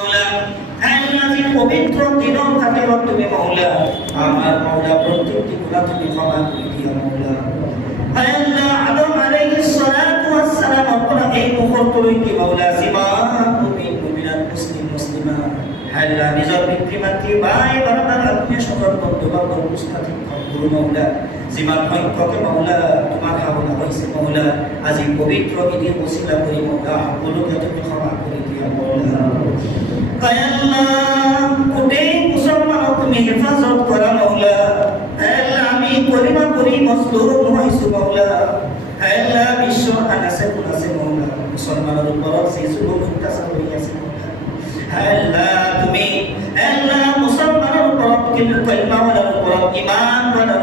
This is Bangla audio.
মাওলা আল্লাহ যে পবিত্র দিনও থাকে তুমি মাওলা আমার মাওলা প্রত্যেকটি গুনাহ তুমি ক্ষমা করে দিও মাওলা আল্লাহ আদম আলাইহিস সালাতু ওয়াস সালাম আপনার এই মুহূর্তে মাওলা জীবন মুমিনাত মুসলিম মুসলিমা আল্লাহ নিজের পিতৃমাতৃ ভাই বাবার আত্মীয় স্বজন বন্ধু বান্ধব মুস্তাফিক গুরু মাওলা জীবন ঐক্যকে মাওলা তোমার হাওলা হইছে মাওলা আজি পবিত্র ঈদের ওসিলা করি মাওলা সকলকে তুমি ক্ষমা করে দিও মাওলা আল্লাহ কোটে মুসলমান তুমি হেফাজত করা মাওলা আল্লাহ আমি পরিমা করি মজলুম হইছো মাওলা আল্লাহ বিশ্ব আনাসে কুনাসে মাওলা মুসলমানের উপর যে জুলুম অত্যাচার হইয়াছে আল্লাহ তুমি আল্লাহ মুসলমানের উপর কিন্তু কলমা ওয়ালার উপর ঈমান ওয়ালার